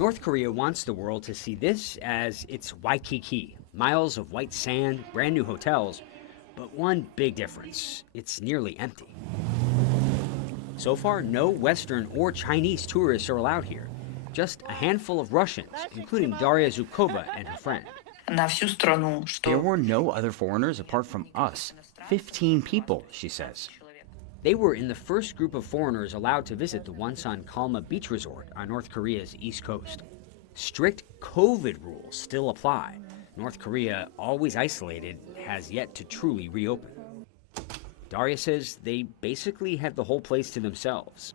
North Korea wants the world to see this as its Waikiki, miles of white sand, brand new hotels, but one big difference, it's nearly empty. So far, no Western or Chinese tourists are allowed here. Just a handful of Russians, including Daria Zhukova and her friend. There were no other foreigners apart from us. 15 people, she says. They were in the first group of foreigners allowed to visit the Wonsan Kalma beach resort on North Korea's east coast. Strict COVID rules still apply. North Korea, always isolated, has yet to truly reopen. Daria says they basically have the whole place to themselves.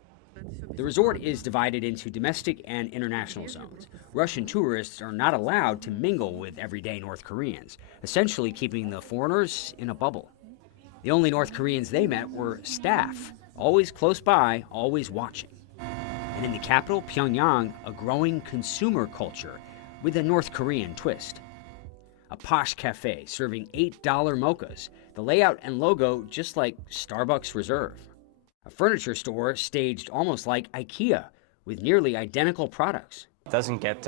The resort is divided into domestic and international zones. Russian tourists are not allowed to mingle with everyday North Koreans, essentially keeping the foreigners in a bubble. The only North Koreans they met were staff, always close by, always watching. And in the capital, Pyongyang, a growing consumer culture with a North Korean twist. A posh cafe serving $8 mochas, the layout and logo just like Starbucks Reserve. A furniture store staged almost like IKEA, with nearly identical products. It doesn't get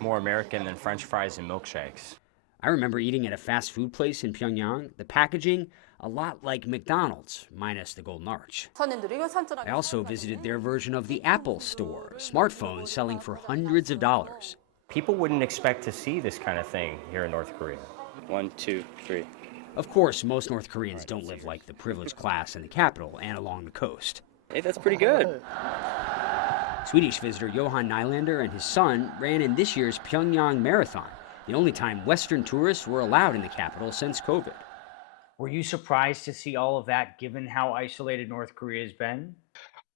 more American than French fries and milkshakes. I remember eating at a fast food place in Pyongyang, the packaging a lot like McDonald's, minus the golden arch. I also visited their version of the Apple Store, smartphones selling for hundreds of dollars. People wouldn't expect to see this kind of thing here in North Korea. 1, 2, 3. Of course, most North Koreans don't live like the privileged class in the capital and along the coast. Hey, that's pretty good. Swedish visitor Johan Nylander and his son ran in this year's Pyongyang Marathon, the only time Western tourists were allowed in the capital since COVID. Were you surprised to see all of that, given how isolated North Korea has been?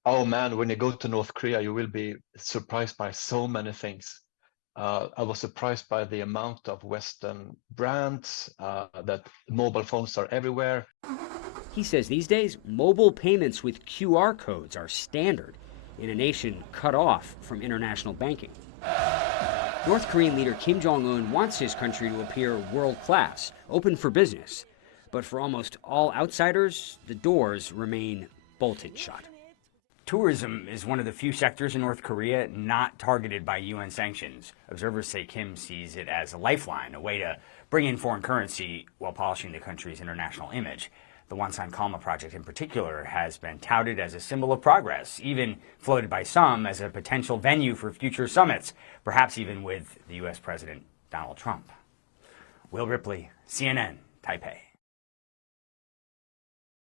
Oh man, when you go to North Korea, you will be surprised by so many things. I was surprised by the amount of Western brands, that mobile phones are everywhere. He says these days, mobile payments with QR codes are standard in a nation cut off from international banking. North Korean leader Kim Jong wants his country to appear world-class, open for business. But for almost all outsiders, the doors remain bolted shut. Tourism is one of the few sectors in North Korea not targeted by UN sanctions. Observers say Kim sees it as a lifeline, a way to bring in foreign currency while polishing the country's international image. The Wonsan Kalma project in particular has been touted as a symbol of progress, even floated by some as a potential venue for future summits, perhaps even with the U.S. President Donald Trump. Will Ripley, CNN, Taipei.